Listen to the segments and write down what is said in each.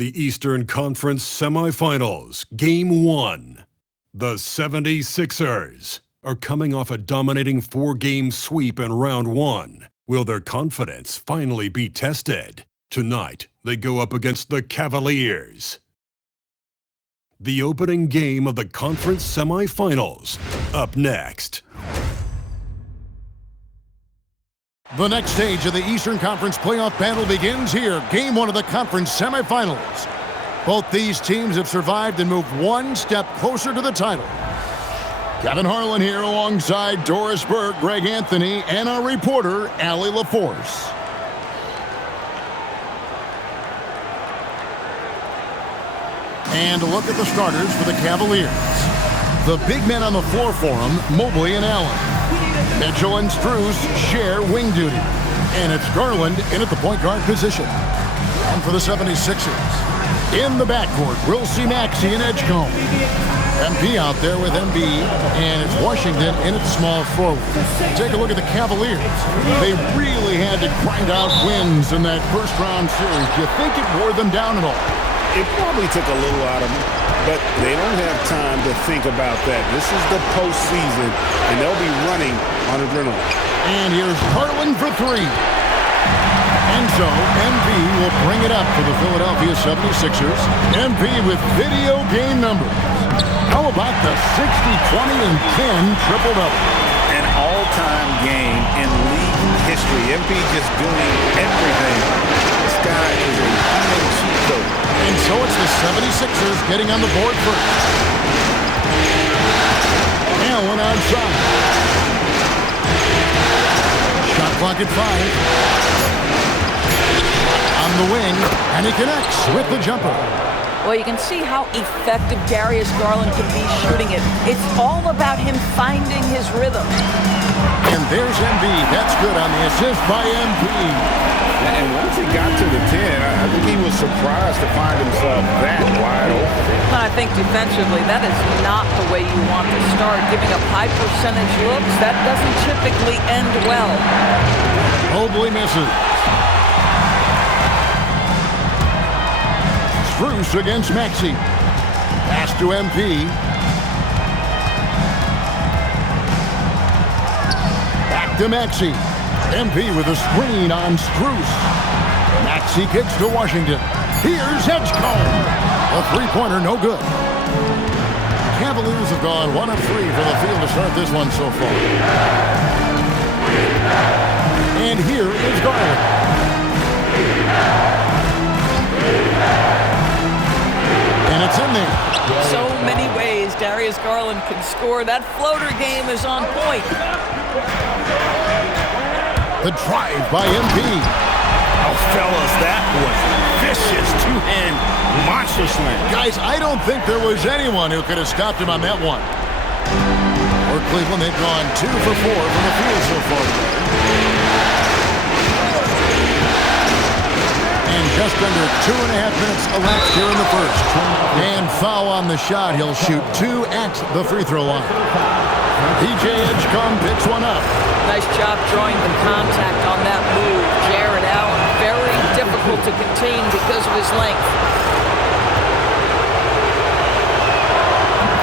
The Eastern Conference Semifinals, Game 1. The 76ers are coming off a dominating 4-game sweep in Round 1. Will their confidence finally be tested? Tonight, they go up against the Cavaliers. The opening game of the conference semifinals, up next. The next stage of the Eastern Conference playoff battle begins here. Game 1 of the conference semifinals. Both these teams have survived and moved one step closer to the title. Kevin Harlan here alongside Doris Burke, Greg Anthony, and our reporter, Allie LaForce. And a look at the starters for the Cavaliers. The big men on the floor for them, Mobley and Allen. Mitchell and Strus share wing duty. And it's Garland in at the point guard position. And for the 76ers, in the backcourt, we'll see Maxey and Edgecombe. MP out there with Embiid, and it's Washington in at small forward. Take a look at the Cavaliers. They really had to grind out wins in that first-round series. Do you think it wore them down at all? It probably took a little out of them, but they don't have time to think about that. This is the postseason, and they'll be running on adrenaline. And here's Harlan for three. And so, MP will bring it up for the Philadelphia 76ers. MP with video game numbers. How about the 60, 20, and 10 triple-double? An all-time game in league history. MP just doing everything. This guy is a human cheat code. And so it's the 76ers getting on the board first. Allen outside. Shot clock at 5. On the wing, and he connects with the jumper. Well, you can see how effective Darius Garland can be shooting it. It's all about him finding his rhythm. And there's Embiid. That's good on the assist by Embiid. And once he got to the 10, I think he was surprised to find himself that wide open. I think defensively, that is not the way you want to start. Giving up high percentage looks, that doesn't typically end well. Mobley misses. Strus against Maxey. Pass to MP. Back to Maxey. MP with a screen on Strus. Maxey kicks to Washington. Here's Edgecombe. A three-pointer, no good. Cavaliers have gone 1 of 3 from the field to start this one so far. And here is Garland. And it's in there. So many ways Darius Garland can score. That floater game is on point. The drive by MP. Oh, fellas, that was vicious two-hand monster slam. Guys, I don't think there was anyone who could have stopped him on that one. For Cleveland, they've gone 2 for 4 from the field so far. And just under 2.5 minutes elapsed here in the first. And foul on the shot. He'll shoot 2 at the free throw line. PJ Edgecombe picks one up. Nice job drawing the contact on that move. Jared Allen, very difficult to contain because of his length.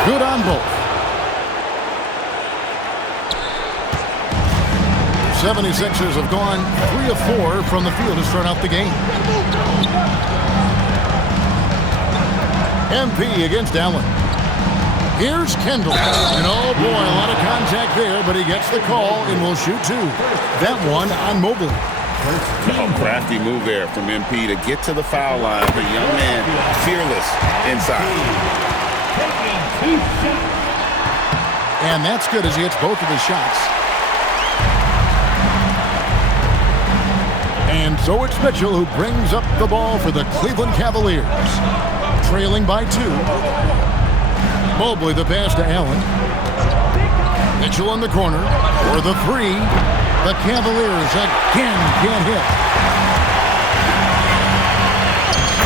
Good on both. 76ers have gone 3 of 4 from the field to start out the game. MP against Allen. Here's Kendall. And oh boy, a lot of contact there, but he gets the call and will shoot 2. That one on Mobley. Oh, crafty move there from MP to get to the foul line. The young man, fearless inside. And that's good as he hits both of his shots. And so it's Mitchell who brings up the ball for the Cleveland Cavaliers. Trailing by 2. Mobley the pass to Allen. Mitchell in the corner for the 3. The Cavaliers again can't hit.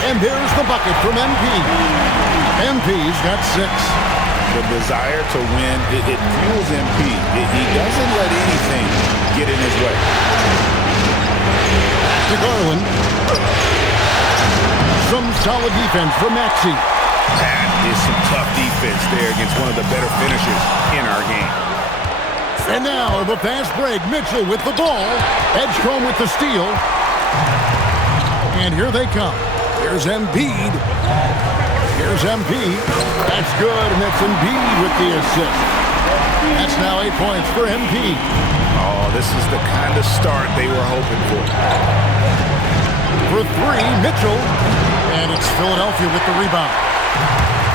And there's the bucket from MP. MP's got 6. The desire to win, it fuels MP. He doesn't let anything get in his way. To Garland. From solid defense from Maxey. That is some tough defense there against one of the better finishers in our game. And now the fast break. Mitchell with the ball. Edgecombe with the steal. And here they come. Here's Embiid. Here's Embiid. That's good, and it's Embiid with the assist. That's now 8 points for Embiid. Oh, this is the kind of start they were hoping for. For three, Mitchell. And it's Philadelphia with the rebound.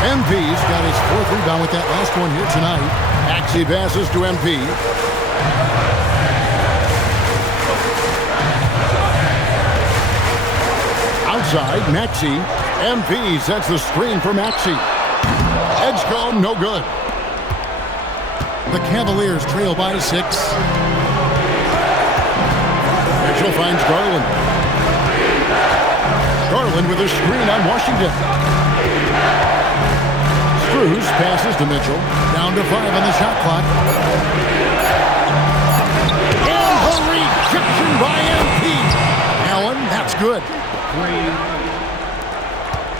Embiid's got his fourth rebound with that last one here tonight. Maxey passes to Embiid. Outside, Maxey. Embiid sets the screen for Maxey. Edgecombe, no good. The Cavaliers trail by 6. Mitchell finds Garland. Garland with a screen on Washington. Strus passes to Mitchell. Down to 5 on the shot clock. And the rejection by Embiid. Allen, that's good.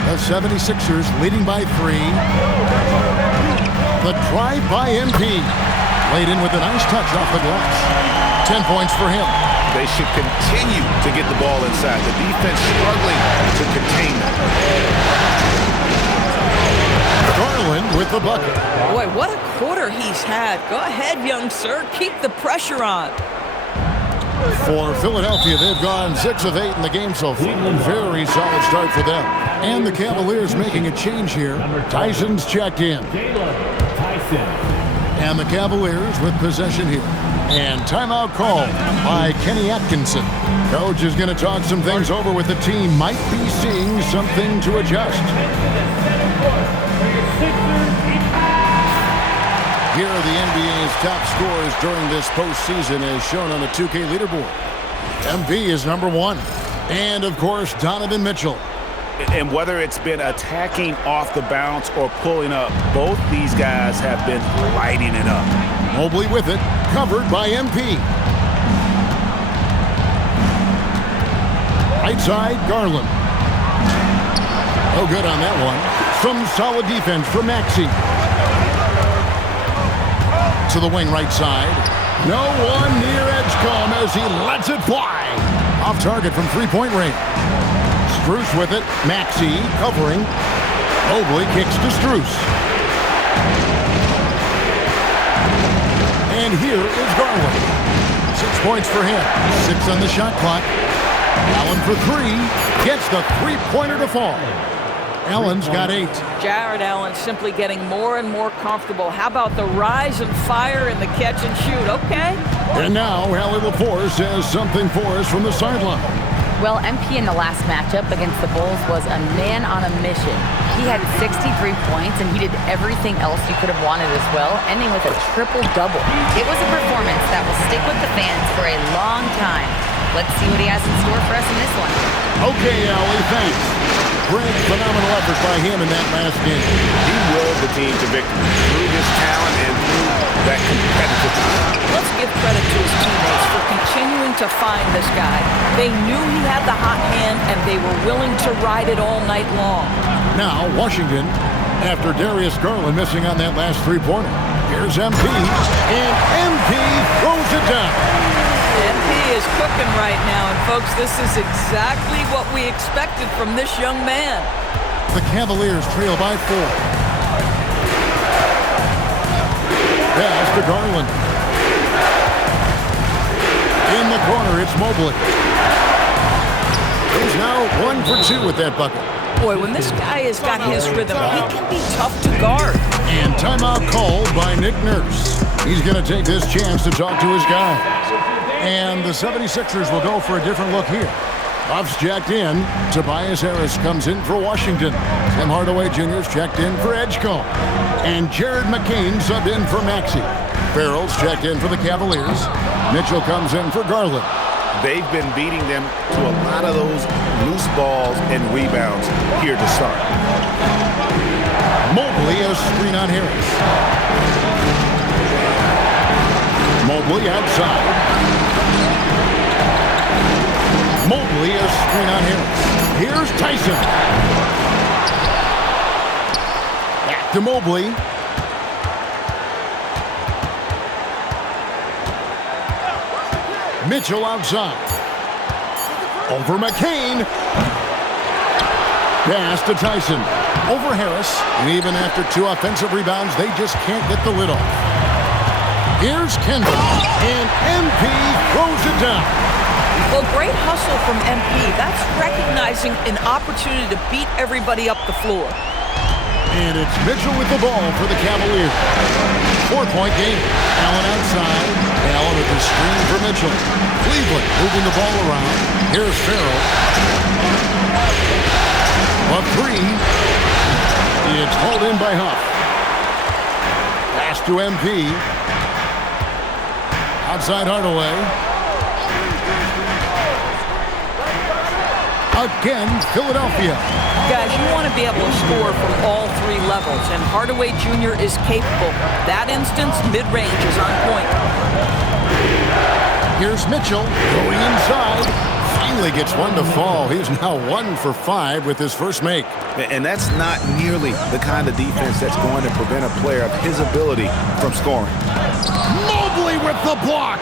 The 76ers leading by 3. The drive by Embiid. Laid in with a nice touch off the glass. 10 points for him. They should continue to get the ball inside. The defense struggling to contain them. Garland with the bucket. Boy, what a quarter he's had. Go ahead, young sir. Keep the pressure on. For Philadelphia, they've gone 6 of 8 in the game so far. Very solid start for them. And the Cavaliers making a change here. Tyson's checked in. And the Cavaliers with possession here. And timeout called by Kenny Atkinson. Coach is going to talk some things over with the team. Might be seeing something to adjust. Here are the NBA's top scorers during this postseason as shown on the 2K leaderboard. MB is number 1. And, of course, Donovan Mitchell. And whether it's been attacking off the bounce or pulling up, both these guys have been lighting it up. Mobley with it, covered by MP. Right side, Garland. No good on that one. Some solid defense for Maxey. To the wing right side. No one near Edgecombe as he lets it fly. Off target from three-point range. Strus with it. Maxey covering. Mobley kicks to Strus. And here is Garland. 6 points for him. 6 on the shot clock. Allen for 3. Gets the three-pointer to fall. Allen's got 8. Jared Allen simply getting more and more comfortable. How about the rise and fire in the catch and shoot? Okay. And now Allie LaForce has something for us from the sideline. Well, MP in the last matchup against the Bulls was a man on a mission. He had 63 points, and he did everything else you could have wanted as well, ending with a triple-double. It was a performance that will stick with the fans for a long time. Let's see what he has in store for us in this one. Okay, Allie, thanks. Great, phenomenal effort by him in that last game. He willed the team to victory through his talent and through that competitiveness. Let's give credit to his teammates for continuing to find this guy. They knew he had the hot hand, and they were willing to ride it all night long. Now, Washington, after Darius Garland missing on that last three-pointer. Here's MP, and MP throws it down. MP is cooking right now, and folks, this is exactly what we expected from this young man. The Cavaliers trail by 4. Pass to Garland. In the corner, it's Mobley. He's now 1 for 2 with that bucket. Boy, when this guy has got his rhythm, he can be tough to guard. And timeout called by Nick Nurse. He's going to take this chance to talk to his guys. And the 76ers will go for a different look here. Buff's checked in. Tobias Harris comes in for Washington. Tim Hardaway Jr. is checked in for Edgecombe. And Jared McCain subbed in for Maxey. Farrell's checked in for the Cavaliers. Mitchell comes in for Garland. They've been beating them to a lot of those loose balls and rebounds here to start. Mobley a screen on Harris. Mobley outside. Mobley a screen on Harris. Here's Tyson. Back to Mobley. Mitchell outside. Over McCain. Pass to Tyson. Over Harris. And even after 2 offensive rebounds, they just can't get the lid off. Here's Kendall. And MP throws it down. Well, great hustle from MP. That's recognizing an opportunity to beat everybody up the floor. And it's Mitchell with the ball for the Cavaliers. 4-point game. Allen outside. Allen with the screen for Mitchell. Cleveland moving the ball around. Here's Farrell. A 3. It's hauled in by Huff. Pass to MP. Outside Hardaway. Again, Philadelphia. Guys, you want to be able to score from all 3 levels, and Hardaway Jr. is capable. That instance, mid-range is on point. Here's Mitchell going inside. Finally gets one to fall. He's now 1 for 5 with his first make. And that's not nearly the kind of defense that's going to prevent a player of his ability from scoring. Mobley with the block.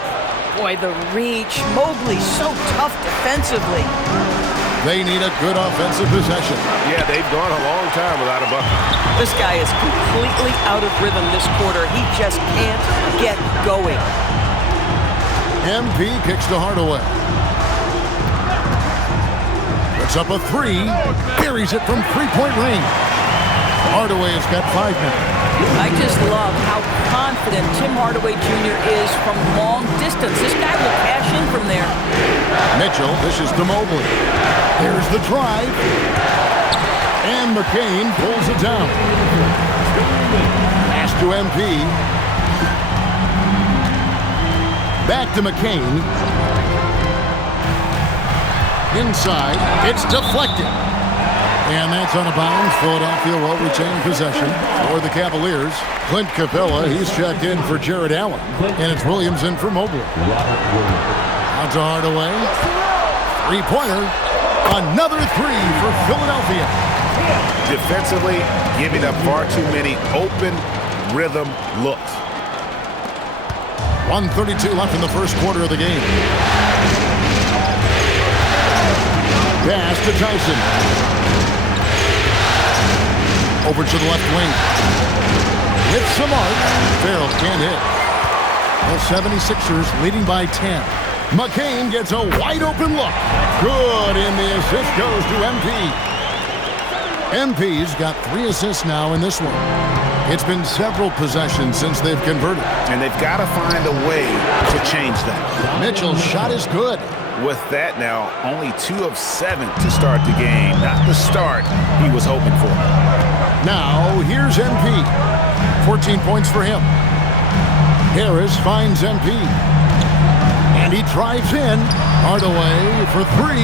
Boy, the reach. Mobley so tough defensively. They need a good offensive possession. Yeah, they've gone a long time without a bucket. This guy is completely out of rhythm this quarter. He just can't get going. MP kicks to Hardaway. Puts up a 3. Buries it from 3-point range. Hardaway has got 5 minutes. I just love how confident Tim Hardaway Jr. is from long distance. This guy will cash in from there. Mitchell dishes to Mobley. There's the drive. And McCain pulls it down. Pass to MP. Back to McCain. Inside. It's deflected. And that's out of bounds. Philadelphia will retain possession for the Cavaliers. Clint Capella, he's checked in for Jared Allen. And it's Williams in for Mobley. Out to Hardaway. 3-pointer. Another 3 for Philadelphia. Defensively, giving up far too many open rhythm looks. 1:32 left in the first quarter of the game. Pass to Tyson. Over to the left wing. With some arc. Farrell can't hit. The 76ers leading by 10. McCain gets a wide open look. Good, and the assist goes to MP. MP's got 3 assists now in this one. It's been several possessions since they've converted. And they've got to find a way to change that. Mitchell's shot is good. With that now, only 2 of 7 to start the game. Not the start he was hoping for. Now, here's MP. 14 points for him. Harris finds MP. And he drives in. Hardaway for 3.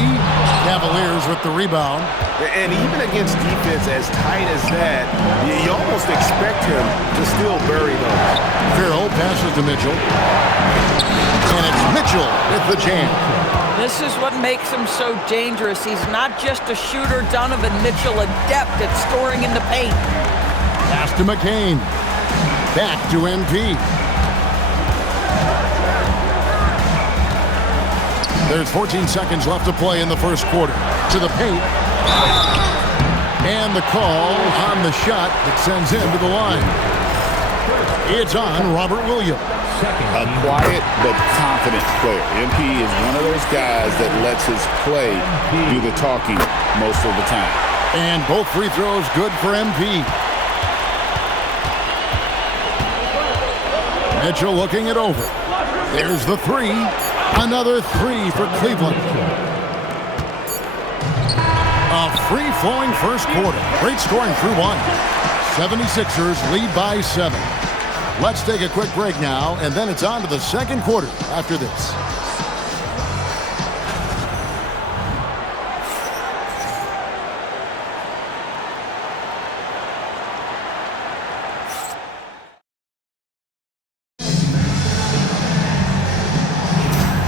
Cavaliers with the rebound. And even against defense as tight as that, you almost expect him to still bury those. Farrell passes to Mitchell. And it's Mitchell with the jam. This is what makes him so dangerous. He's not just a shooter. Donovan Mitchell, adept at scoring in the paint. Pass to McCain. Back to MP. There's 14 seconds left to play in the first quarter. To the paint. And the call on the shot that sends him to the line. It's on Robert Williams. A quiet but confident player. MP is one of those guys that lets his play do the talking most of the time. And both free throws good for MP. Mitchell looking it over. There's the 3. Another 3 for Cleveland. A free-flowing first quarter. Great scoring through 1. 76ers lead by 7. Let's take a quick break now, and then it's on to the second quarter after this.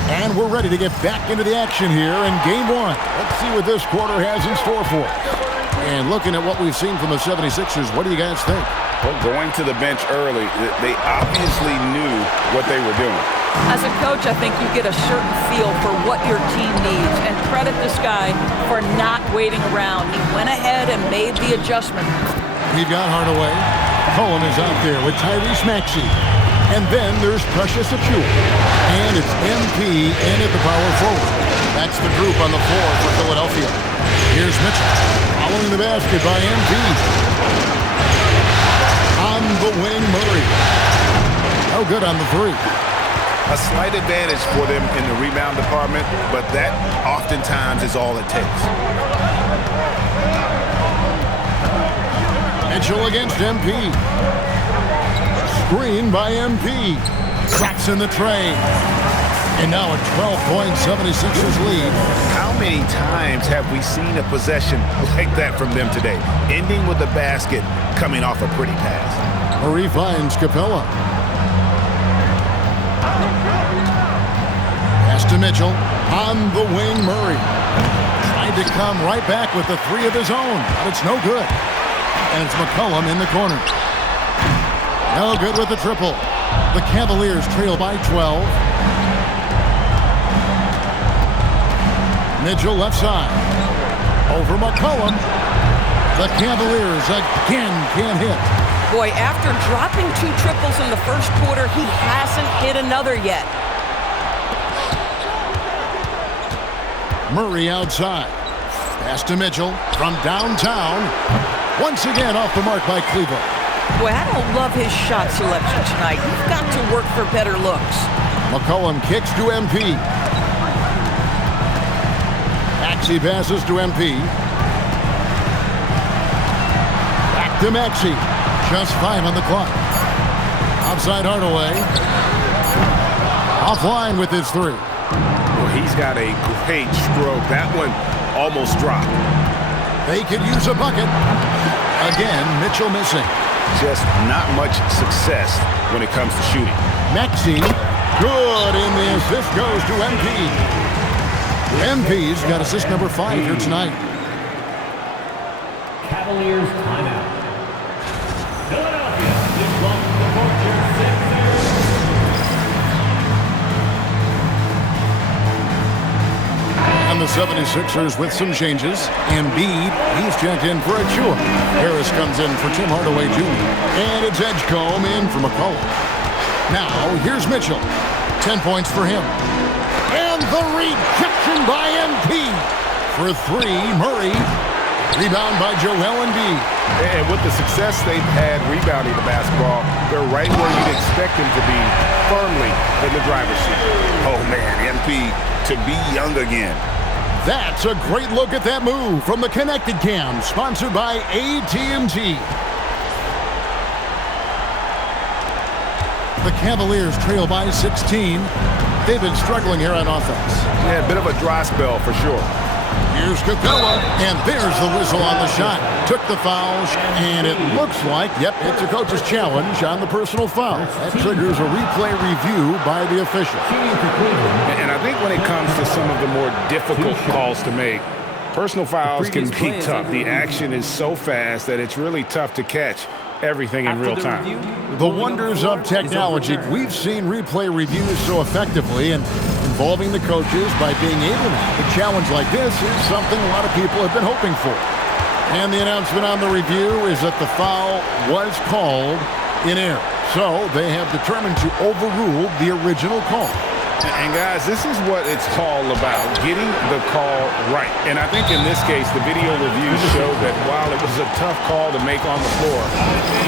And we're ready to get back into the action here in Game 1. Let's see what this quarter has in store for us. And looking at what we've seen from the 76ers, what do you guys think? Well, going to the bench early, they obviously knew what they were doing. As a coach, I think you get a certain feel for what your team needs, and credit this guy for not waiting around. He went ahead and made the adjustment. We've got Hardaway. Cohen is out there with Tyrese Maxey. And then there's Precious Achiuwa. And it's MP in at the power forward. That's the group on the floor for Philadelphia. Here's Mitchell. Following the basket by MP. On the wing, Murray. Oh, good on the three. A slight advantage for them in the rebound department, but that oftentimes is all it takes. Mitchell against MP. Screen by MP. Drops in the tray. And now a 12-point 76ers lead. How many times have we seen a possession like that from them today? Ending with a basket, coming off a pretty pass. Murray finds Capella. Pass to Mitchell. On the wing, Murray. Tried to come right back with the three of his own, but it's no good. And it's McCollum in the corner. No good with the triple. The Cavaliers trail by 12. Mitchell left side. Over McCollum. The Cavaliers again can't hit. Boy, after dropping 2 triples in the first quarter, he hasn't hit another yet. Murray outside. Pass to Mitchell from downtown. Once again off the mark by Cleveland. Boy, I don't love his shot selection tonight. You've got to work for better looks. McCollum kicks to MP. Maxey passes to MP. Back to Maxey. Just 5 on the clock. Outside Hardaway. Offline with his three. Well, he's got a great stroke. That one almost dropped. They could use a bucket. Again, Mitchell missing. Just not much success when it comes to shooting. Maxey, good, and the assist goes to MP. MP's got assist number 5 here tonight. Cavaliers timeout. Philadelphia is on the court here, 6-0. And the 76ers with some changes. Embiid, he's checked in for Achiuwa. Harris comes in for Tim Hardaway Jr. And it's Edgecombe in for McCollum. Now, here's Mitchell. 10 points for him. And the rejection by MP. For 3, Murray. Rebound by Joel Embiid. And with the success they've had rebounding the basketball, they're right where you'd expect them to be, firmly in the driver's seat. Oh, man, MP to be young again. That's a great look at that move from the Connected Cam, sponsored by AT&T. The Cavaliers trail by 16. They've been struggling here on offense. Yeah, a bit of a dry spell for sure. Here's Capella, and there's the whistle on the shot. Took the foul, and it looks like, yep, it's a coach's challenge on the personal foul. That triggers a replay review by the official. And I think when it comes to some of the more difficult calls to make, personal fouls can be tough. The action is so fast that it's really tough to catch everything in real time. The wonders of technology. We've seen replay reviews so effectively, and involving the coaches by being able to have a challenge like this is something a lot of people have been hoping for. And the announcement on the review is that the foul was called in error. So they have determined to overrule the original call. And guys, this is what it's all about, getting the call right. And I think in this case, the video reviews show that while it was a tough call to make on the floor,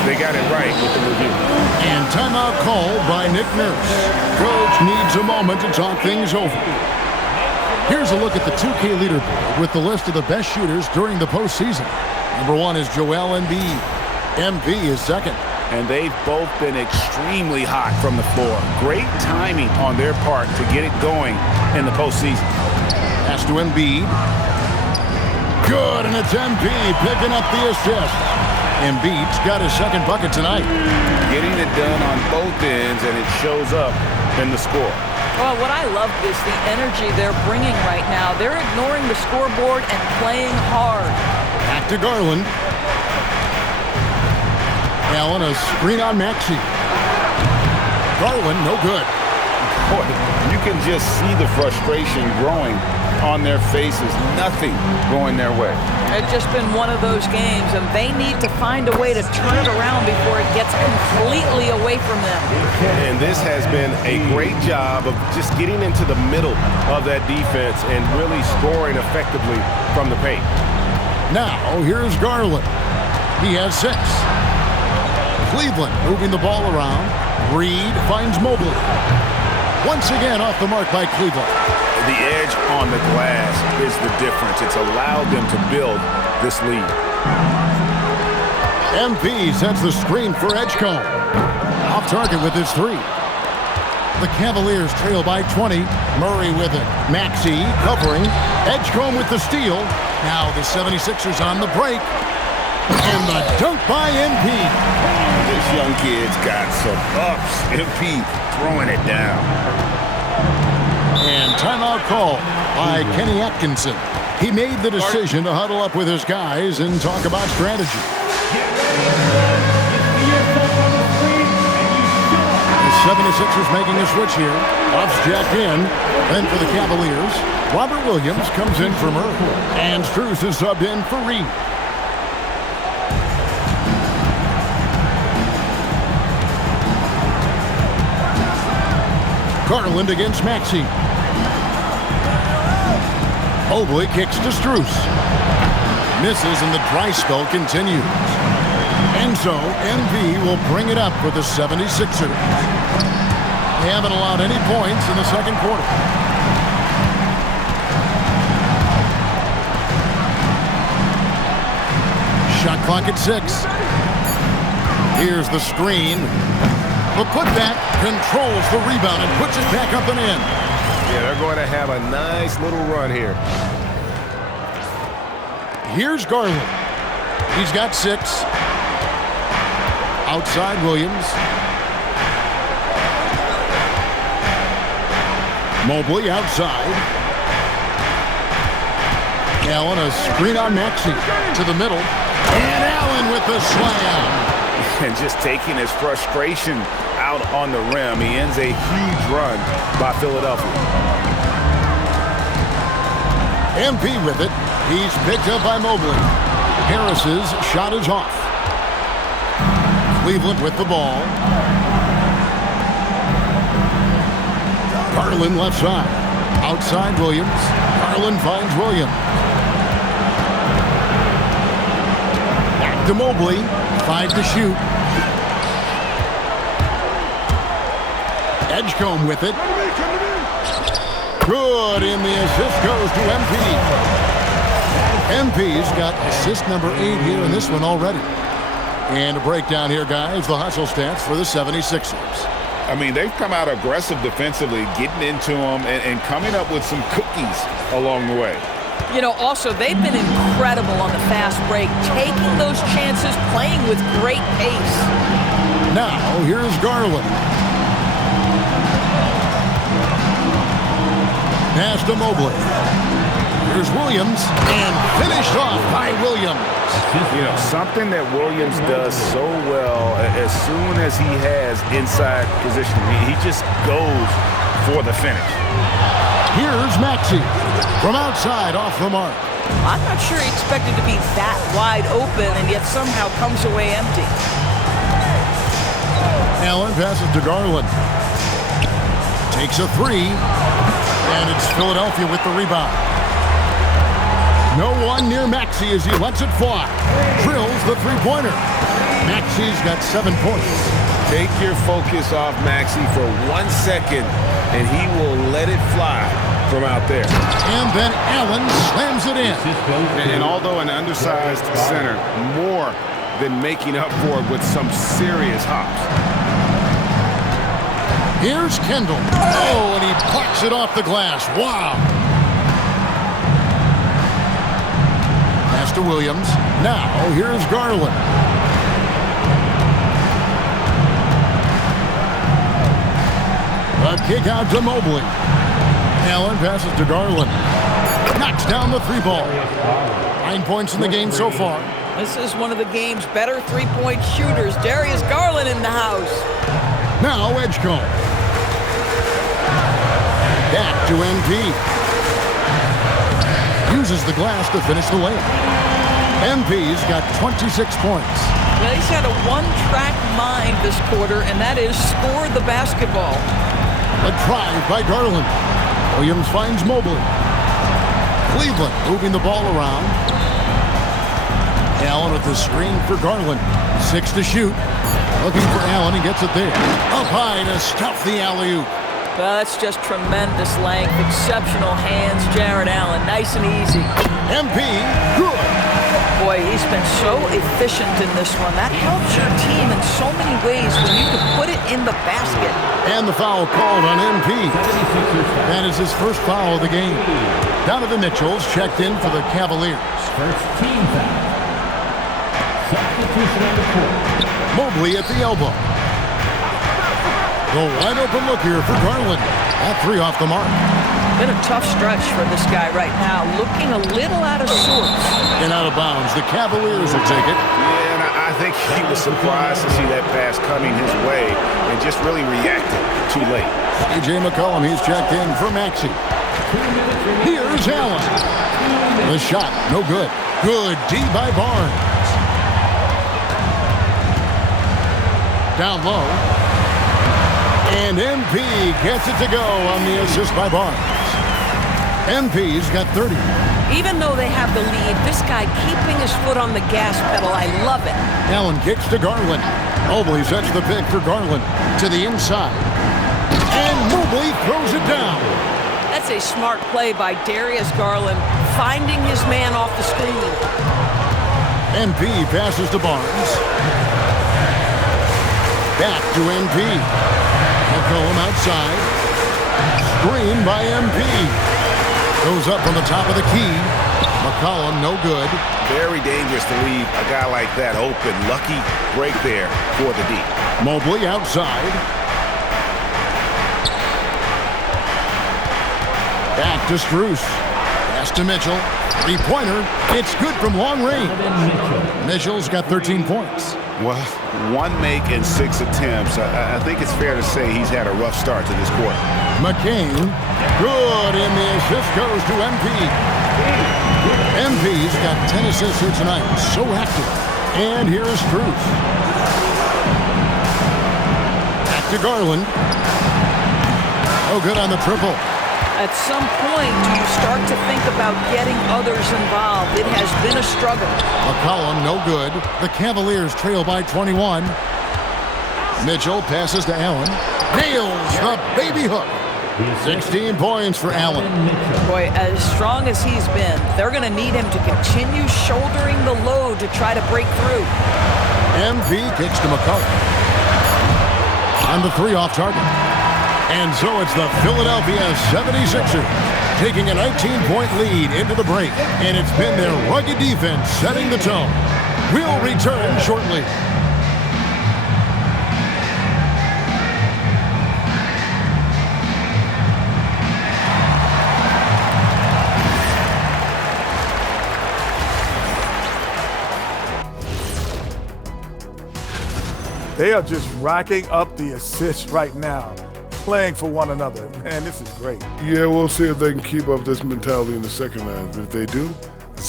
they got it right with the review. And timeout called by Nick Nurse. Coach needs a moment to talk things over. Here's a look at the 2K leaderboard with the list of the best shooters during the postseason. Number 1 is Joel Embiid. MP is second. And they've both been extremely hot from the floor. Great timing on their part to get it going in the postseason. Pass to Embiid. Good, and it's Embiid picking up the assist. Embiid's got his second bucket tonight. Getting it done on both ends, and it shows up in the score. Well, what I love is the energy they're bringing right now. They're ignoring the scoreboard and playing hard. Back Back to Garland. Allen, a screen on Maxey. Garland, no good. Boy, you can just see the frustration growing on their faces. Nothing going their way. It's just been one of those games, and they need to find a way to turn it around before it gets completely away from them. And this has been a great job of just getting into the middle of that defense and really scoring effectively from the paint. Now, here's Garland. He has 6. Cleveland moving the ball around. Reed finds Mobley. Once again off the mark by Cleveland. The edge on the glass is the difference. It's allowed them to build this lead. MP sets the screen for Edgecombe. Off target with his 3. The Cavaliers trail by 20. Murray with it. Maxey covering. Edgecombe with the steal. Now the 76ers on the break. And the dunk by MP. This young kid's got some ups. MP throwing it down. And timeout call by Kenny Atkinson. He made the decision to huddle up with his guys and talk about strategy. The 76ers making a switch here. Buffs jacked in. Then for the Cavaliers, Robert Williams comes in for Murray. And Strus is subbed in for Reed. Garland against Maxey. Mobley kicks to Strus. Misses and the dry spell continues. And so, MV will bring it up for the 76ers. They haven't allowed any points in the second quarter. Shot clock at 6. Here's the screen. The putback controls the rebound and puts it back up and in. Yeah, they're going to have a nice little run here. Here's Garland. He's got 6. Outside Williams. Mobley outside. Allen, a screen on Maxey to the middle. And Allen with the slam. And just taking his frustration out on the rim. He ends a huge run by Philadelphia. MP with it. He's picked up by Mobley. Harris's shot is off. Cleveland with the ball. Garland left side. Outside Williams. Garland finds Williams. Back to Mobley. 5 to shoot. Edgecombe with it. Good, and the assist goes to MP. MP's got assist number 8 here in this one already. And a breakdown here, guys, the hustle stats for the 76ers. I mean, they've come out aggressive defensively, getting into them and coming up with some cookies along the way. You know, also, they've been incredible on the fast break, taking those chances, playing with great pace. Now, here's Garland. Pass to Mobley. Here's Williams, and finished off by Williams. You know, something that Williams does so well as soon as he has inside position, he just goes for the finish. Here's Maxey from outside off the mark. I'm not sure he expected to be that wide open and yet somehow comes away empty. Allen passes to Garland. Takes a 3. And it's Philadelphia with the rebound. No one near Maxey as he lets it fly. Drills the three-pointer. Maxey's got 7 points. Take your focus off Maxey for 1 second, and he will let it fly from out there. And then Allen slams it in. And although an undersized center, more than making up for it with some serious hops. Here's Kendall. Oh, and he plucks it off the glass. Wow. Pass to Williams. Now, here's Garland. A kick out to Mobley. Allen passes to Garland. Knocks down the three ball. 9 points in the game so far. This is one of the game's better three-point shooters. Darius Garland in the house. Now Edgecombe. Back to MP. Uses the glass to finish the layup. MP's got 26 points. Well, he's had a one-track mind this quarter, and that is score the basketball. A drive by Garland. Williams finds Mobley. Cleveland moving the ball around. Allen with the screen for Garland. 6 to shoot. Looking for Allen. He gets it there. Up high to stuff the alley-oop. Well, that's just tremendous length. Exceptional hands, Jared Allen. Nice and easy. MP, good. Boy, he's been so efficient in this one. That helps your team in so many ways when you can put it in the basket. And the foul called on MP. That is his first foul of the game. Donovan Mitchell's checked in for the Cavaliers. First team foul. Substitution on the court. Mobley at the elbow. The wide open look here for Garland. All 3 off the mark. Been a tough stretch for this guy right now. Looking a little out of sorts. And out of bounds. The Cavaliers will take it. Yeah, and I think he was surprised to see that pass coming his way and just really reacted too late. A.J. McCollum, he's checked in for Maxey. Here's Allen. The shot, no good. Good D by Barnes. Down low. And MP gets it to go on the assist by Barnes. MP's got 30. Even though they have the lead, this guy keeping his foot on the gas pedal, I love it. Allen kicks to Garland. Mobley sets the pick for Garland to the inside. And Mobley throws it down. That's a smart play by Darius Garland, finding his man off the screen. MP passes to Barnes. Back to MP. McCollum outside. Screen by MP. Goes up on the top of the key. McCollum, no good. Very dangerous to leave a guy like that open. Lucky break there for the D. Mobley outside. Back to Strus. Pass to Mitchell. Three-pointer. It's good from long range. Mitchell's got 13 points. Well, 1 make in 6 attempts. I think it's fair to say he's had a rough start to this quarter. McCain, good, and the assist goes to MP. MP's got 10 assists here tonight, so active. And here is Strus. Back to Garland. Oh, good on the triple. At some point, do you start to think about getting others involved? It has been a struggle. McCollum, no good. The Cavaliers trail by 21. Mitchell passes to Allen. Nails the baby hook. 16 points for Allen. Boy, as strong as he's been, they're going to need him to continue shouldering the load to try to break through. MP kicks to McCollum. On the 3 off target. And so it's the Philadelphia 76ers taking a 19-point lead into the break. And it's been their rugged defense setting the tone. We'll return shortly. They are just racking up the assists right now, playing for one another. Man, this is great. Yeah, we'll see if they can keep up this mentality in the second half. If they do,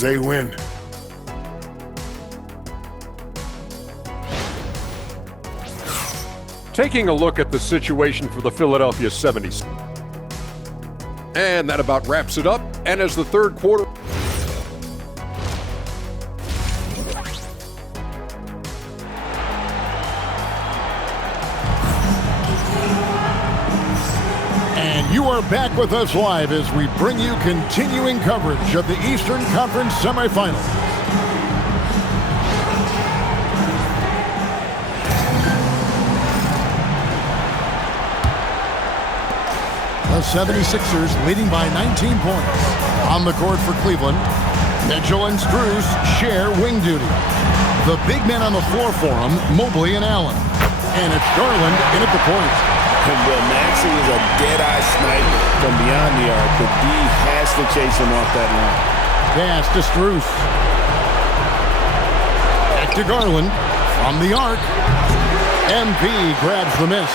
they win. Taking a look at the situation for the Philadelphia 76ers. And that about wraps it up. And as the third quarter... You are back with us live as we bring you continuing coverage of the Eastern Conference Semifinals. The 76ers leading by 19 points. On the court for Cleveland, Mitchell and Strus share wing duty. The big men on the floor for them, Mobley and Allen. And it's Garland in at the point. Well, Maxey is a dead-eye sniper from beyond the arc. The D has to chase him off that line. Pass to Strus. Back to Garland. From the arc. MP grabs the miss.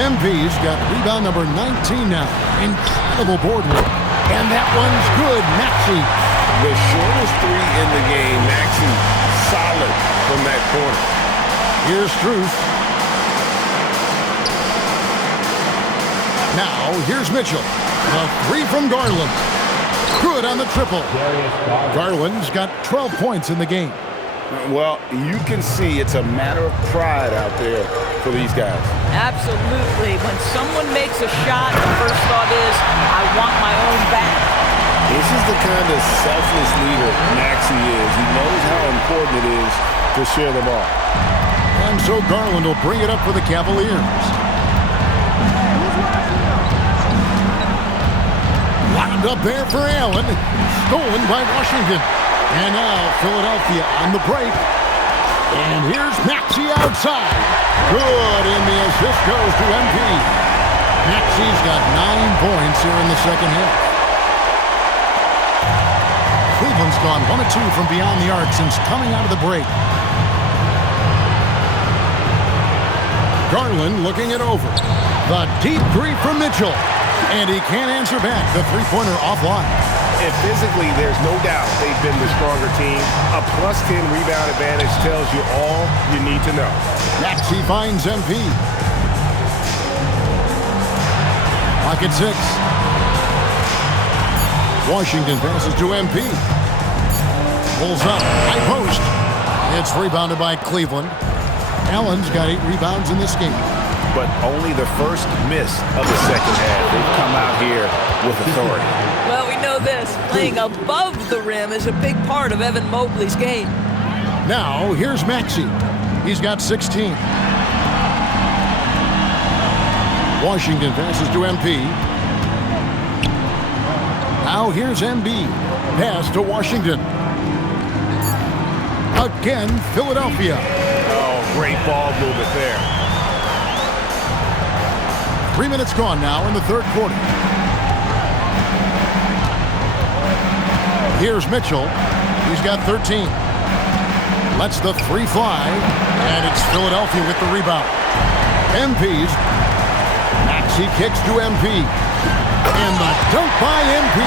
MP's got rebound number 19 now. Incredible board work. And that one's good. Maxey. The shortest three in the game. Maxey solid from that corner. Here's Strus. Now, here's Mitchell. A three from Garland. Good on the triple. Garland's got 12 points in the game. Well, you can see it's a matter of pride out there for these guys. Absolutely. When someone makes a shot, the first thought is, I want my own back. This is the kind of selfless leader Maxey is. He knows how important it is to share the ball. And so Garland will bring it up for the Cavaliers. Lined up there for Allen. Stolen by Washington. And now Philadelphia on the break. And here's Maxey outside. Good, and the assist goes to MP. Maxey's got 9 points here in the second half. Cleveland's gone 1 of 2 from beyond the arc since coming out of the break. Garland looking it over. The deep three from Mitchell. And he can't answer back. The three-pointer offline. And physically, there's no doubt they've been the stronger team. A plus 10 rebound advantage tells you all you need to know. Maxey finds MP. Pocket 6. Washington passes to MP. Pulls up. High post. It's rebounded by Cleveland. Allen's got 8 rebounds in this game. But only the first miss of the second half. They've come out here with authority. Well, we know this. Playing above the rim is a big part of Evan Mobley's game. Now, here's Maxey. He's got 16. Washington passes to MP. Now, here's MB. Pass to Washington. Again, Philadelphia. Oh, great ball movement there. 3 minutes gone now in the third quarter. Here's Mitchell. He's got 13. Lets the three fly. And it's Philadelphia with the rebound. MP's. Maxey kicks to MP. And the dunk by MP.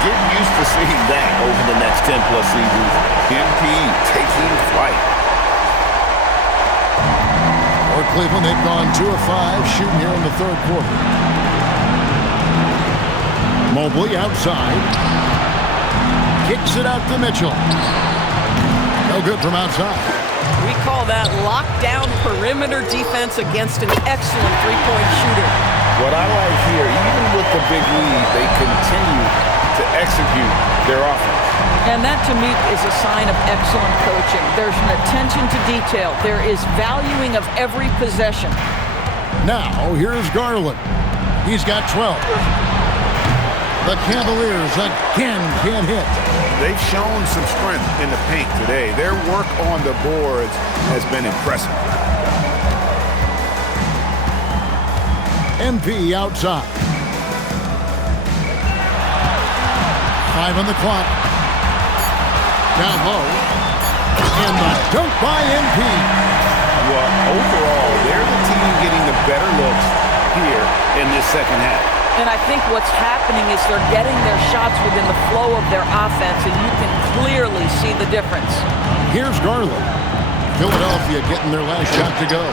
Get used to seeing that over the next 10-plus seasons. MP taking flight. For Cleveland, they've gone 2 of 5 shooting here in the third quarter. Mobley outside. Kicks it out to Mitchell. No good from outside. We call that lockdown perimeter defense against an excellent three-point shooter. What I like here, even with the big lead, they continue to execute their offense. And that, to me, is a sign of excellent coaching. There's an attention to detail. There is valuing of every possession. Now, here's Garland. He's got 12. The Cavaliers again can't hit. They've shown some strength in the paint today. Their work on the boards has been impressive. MP outside. 5 on the clock. Down low. And the dunk by MP. Well, overall, they're the team getting the better looks here in this second half. And I think what's happening is they're getting their shots within the flow of their offense, and you can clearly see the difference. Here's Garland. Philadelphia getting their last shot to go.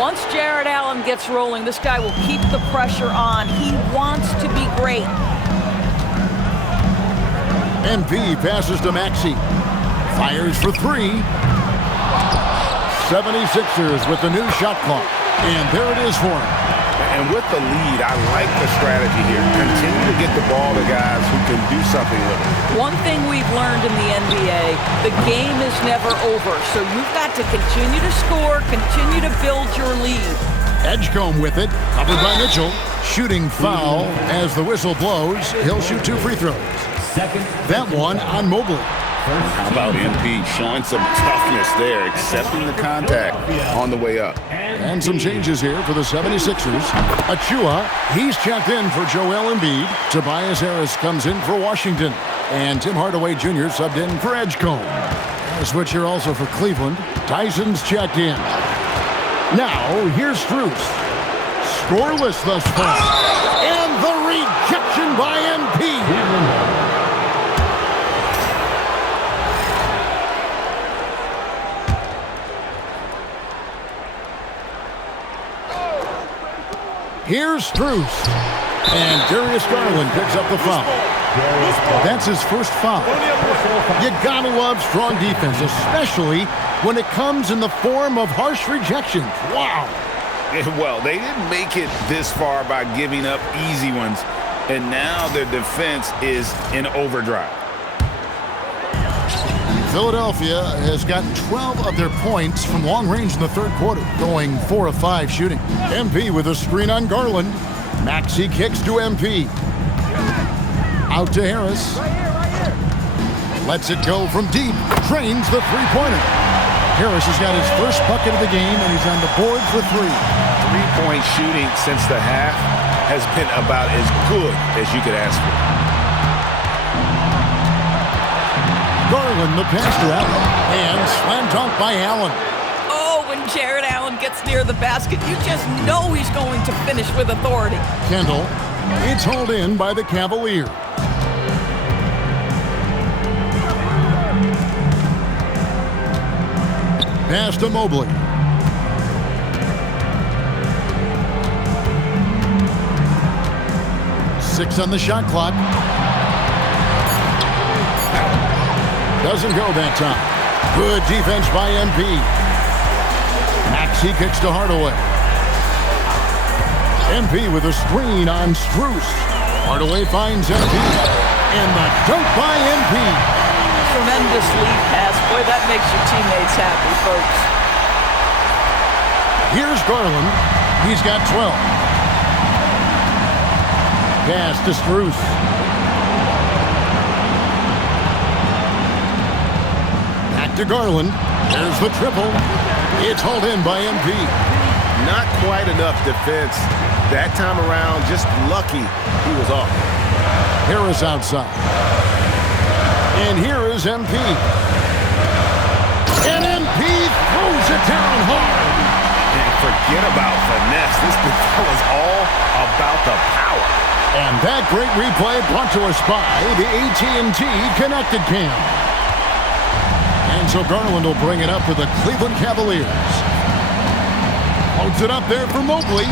Once Jared Allen gets rolling, this guy will keep the pressure on. He wants to be great. MP passes to Maxey. Fires for 3. 76ers with the new shot clock. And there it is for him. And with the lead, I like the strategy here. Continue to get the ball to guys who can do something with it. One thing we've learned in the NBA, the game is never over. So you've got to continue to score, continue to build your lead. Edgecombe with it, covered by Mitchell. Shooting foul as the whistle blows. He'll shoot 2 free throws. That one on Mobley. How about MP showing some toughness there, accepting the contact on the way up. And some changes here for the 76ers. Achua, he's checked in for Joel Embiid. Tobias Harris comes in for Washington. And Tim Hardaway Jr. subbed in for Edgecombe. A switch here also for Cleveland. Tyson's checked in. Now, here's Strus. Scoreless thus far. And the rejection by MP. Here's Strus. And Darius Garland picks up the foul. That's his first foul. You gotta love strong defense, especially when it comes in the form of harsh rejections. Wow. Well, they didn't make it this far by giving up easy ones, and now their defense is in overdrive. Philadelphia has gotten 12 of their points from long range in the third quarter, going 4 of 5 shooting. MP with a screen on Garland. Maxey kicks to MP. Out to Harris. Lets it go from deep. Drains the three-pointer. Harris has got his first bucket of the game, and he's on the board for 3. Three-point shooting since the half has been about as good as you could ask for. Garland, the pass to Allen. And slam dunk by Allen. Oh, when Jared Allen gets near the basket, you just know he's going to finish with authority. Kendall, it's hauled in by the Cavaliers. Pass to Mobley. Six on the shot clock. Doesn't go that time. Good defense by MP. Maxey kicks to Hardaway. MP with a screen on Strus. Hardaway finds MP. And the dunk by MP. Tremendous lead pass. Boy, that makes your teammates happy, folks. Here's Garland. He's got 12. Pass to Strus. Back to Garland. There's the triple. It's hauled in by MP. Not quite enough defense that time around. Just lucky he was off. Harris outside. And here is MP. And MP throws it down hard. And forget about finesse. This is all about the power. And that great replay brought to us by the AT&T Connected Cam. And so Garland will bring it up for the Cleveland Cavaliers. Holds it up there for Mobley.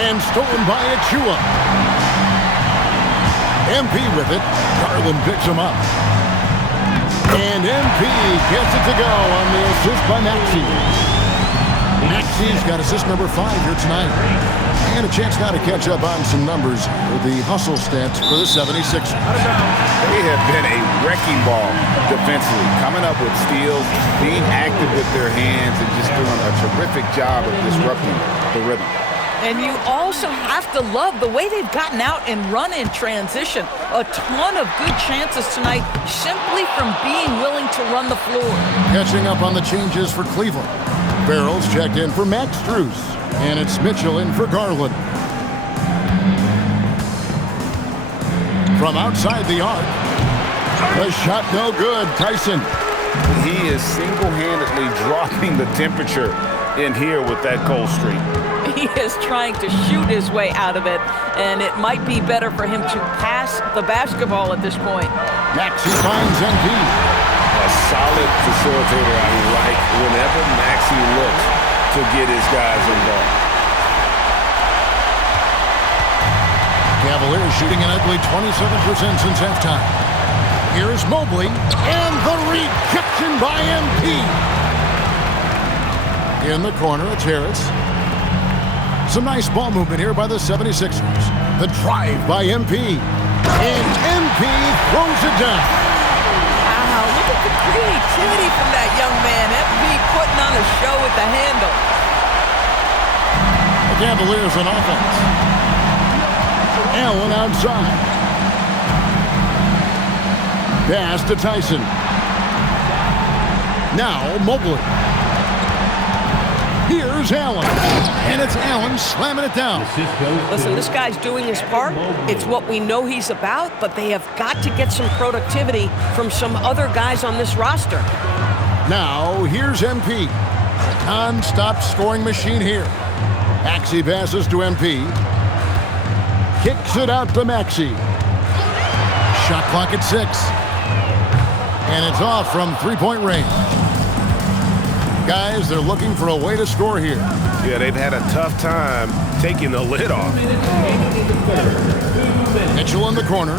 And stolen by Achua. MP with it. Garland picks him up. And MP gets it to go on the assist by Maxey. Maxey's got assist number 5 here tonight. And a chance now to catch up on some numbers with the hustle stats for the 76ers. They have been a wrecking ball defensively, coming up with steals, being active with their hands, and just doing a terrific job of disrupting the rhythm. And you also have to love the way they've gotten out and run in transition. A ton of good chances tonight simply from being willing to run the floor. Catching up on the changes for Cleveland. Barrels checked in for Max Strus. And it's Mitchell in for Garland. From outside the arc. The shot no good. Tyson. He is single-handedly dropping the temperature in here with that cold streak. He is trying to shoot his way out of it, and it might be better for him to pass the basketball at this point. Maxey finds MP. A solid facilitator I like whenever Maxey looks to get his guys involved. Cavaliers shooting an ugly 27% since halftime. Here's Mobley, and the rejection by MP. In the corner, it's Harris. Some nice ball movement here by the 76ers. The drive by MP. And MP throws it down. Wow, look at the creativity from that young man. MP putting on a show with the handle. The Cavaliers on offense. Allen outside. Pass to Tyson. Now Mobley. Here's Allen. And it's Allen slamming it down. Listen, this guy's doing his part. It's what we know he's about, but they have got to get some productivity from some other guys on this roster. Now, here's MP. Non-stop scoring machine here. Maxey passes to MP. Kicks it out to Maxey. Shot clock at 6. And it's off from three-point range. Guys, they're looking for a way to score here. Yeah, they've had a tough time taking the lid off. Mitchell in the corner.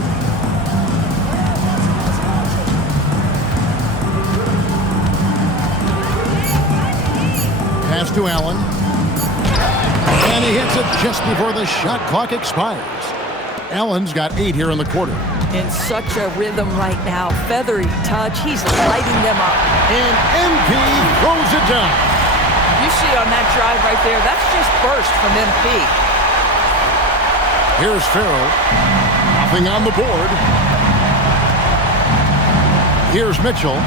Pass to Allen. And he hits it just before the shot clock expires. Allen's got 8 here in the quarter. In such a rhythm right now. Feathery touch. He's lighting them up. And MP throws it down. You see on that drive right there, that's just burst from MP. Here's Farrell. Nothing on the board. Here's Mitchell.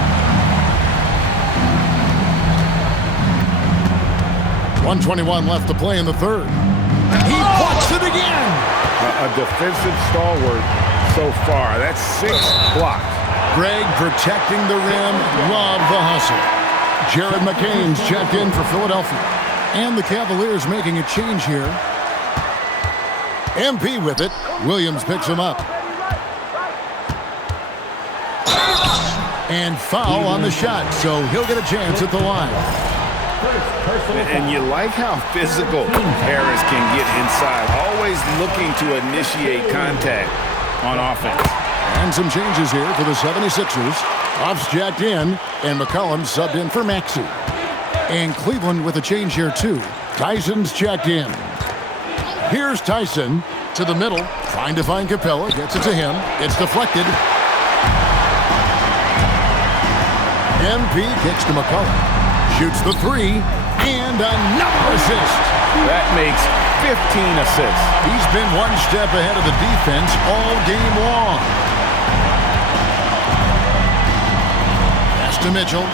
1:21 left to play in the third. He blocks it again. A defensive stalwart so far. That's 6 blocks. Greg protecting the rim. Love the hustle. Jared McCain's checked in for Philadelphia. And the Cavaliers making a change here. MP with it. Williams picks him up. And foul on the shot, so he'll get a chance at the line. And you like how physical Harris can get inside. Always looking to initiate contact on offense. And some changes here for the 76ers. Off's jacked in, and McCollum subbed in for Maxey. And Cleveland with a change here, too. Tyson's checked in. Here's Tyson to the middle, trying to find Capella. Gets it to him. It's deflected. MP kicks to McCollum. Shoots the 3, and another assist. That makes 15 assists. He's been one step ahead of the defense all game long. Pass to Mitchell.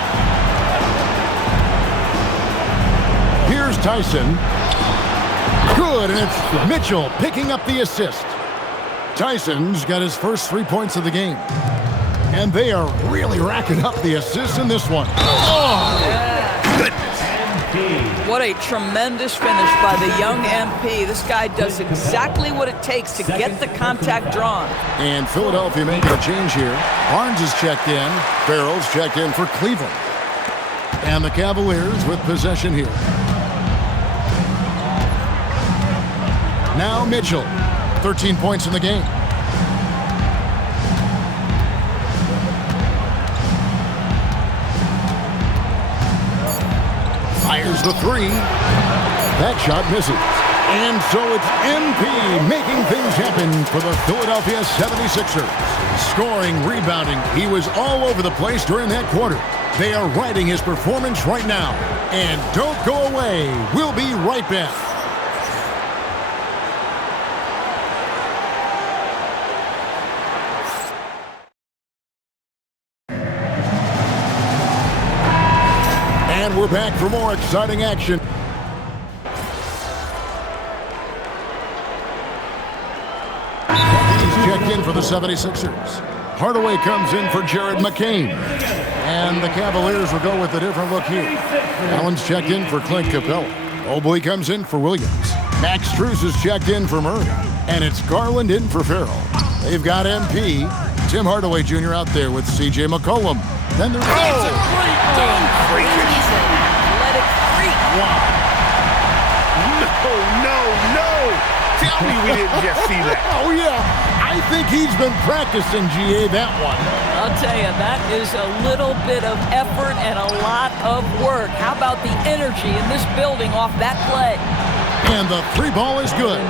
Here's Tyson. Good, and it's Mitchell picking up the assist. Tyson's got his first 3 points of the game. And they are really racking up the assists in this one. Oh! What a tremendous finish by the young MP. This guy does exactly what it takes to get the contact drawn. And Philadelphia making a change here. Barnes is checked in. Farrell's checked in for Cleveland. And the Cavaliers with possession here. Now Mitchell. 13 points in the game. Fires the 3. That shot misses. And so it's MP making things happen for the Philadelphia 76ers. Scoring, rebounding. He was all over the place during that quarter. They are riding his performance right now. And don't go away. We'll be right back. And we're back for more exciting action. He's checked in for the 76ers. Hardaway comes in for Jared McCain. And the Cavaliers will go with a different look here. Allen's checked in for Clint Capella. Mobley comes in for Williams. Max Strus is checked in for Murray. And it's Garland in for Farrell. They've got MP. Tim Hardaway Jr. out there with C.J. McCollum. Then there's... It's a great dunk. He's an athletic freak. Wow. No. Tell me we didn't just see that. Oh, yeah. I think he's been practicing, GA, that one. I'll tell you, that is a little bit of effort and a lot of work. How about the energy in this building off that play? And the 3 ball is good.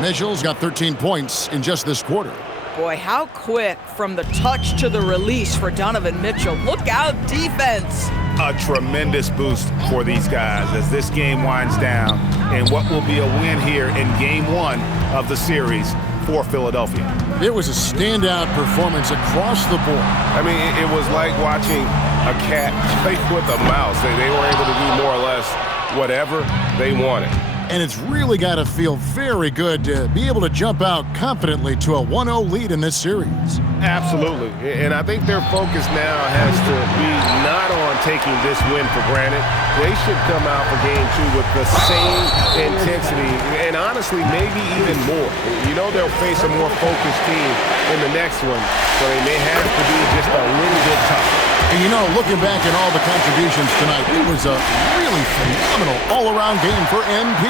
Mitchell's got 13 points in just this quarter. Boy, how quick from the touch to the release for Donovan Mitchell. Look out, defense. A tremendous boost for these guys as this game winds down and what will be a win here in game 1 of the series for Philadelphia. It was a standout performance across the board. I mean, it was like watching a cat played with a mouse. They were able to do more or less whatever they wanted. And it's really got to feel very good to be able to jump out confidently to a 1-0 lead in this series. Absolutely. And I think their focus now has to be not on taking this win for granted. They should come out for game 2 with the same intensity and honestly maybe even more. You know they'll face a more focused team in the next one, so they may have to be just a little bit tougher. And you know, looking back at all the contributions tonight, it was a really phenomenal all-around game for MP.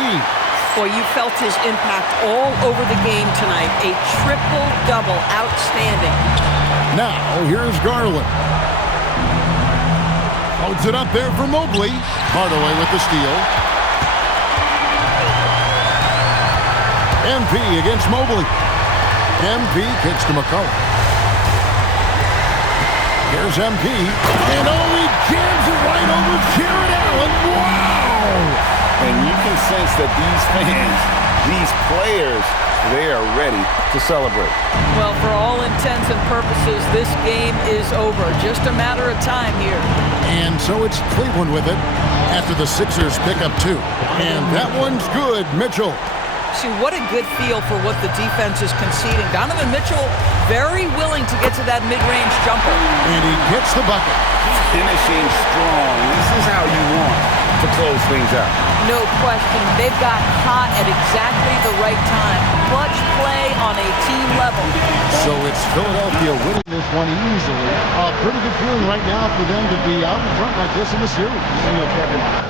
Boy, you felt his impact all over the game tonight. A triple-double. Outstanding. Now, here's Garland. Holds it up there for Mobley. Hardaway with the steal. MP against Mobley. MP kicks to McCullough. Here's MP, and he jams it right over Jared Allen. Wow! And you can sense that these fans, these players, they are ready to celebrate. Well, for all intents and purposes, this game is over. Just a matter of time here. And so it's Cleveland with it after the Sixers pick up 2. And that one's good, Mitchell. See, what a good feel for what the defense is conceding. Donovan Mitchell very willing to get to that mid-range jumper. And he gets the bucket. Finishing strong. This is how you want to close things out. No question. They've got hot at exactly the right time. Clutch play on a team level. So it's Philadelphia winning this one easily. A pretty good feeling right now for them to be out in front like this in the series.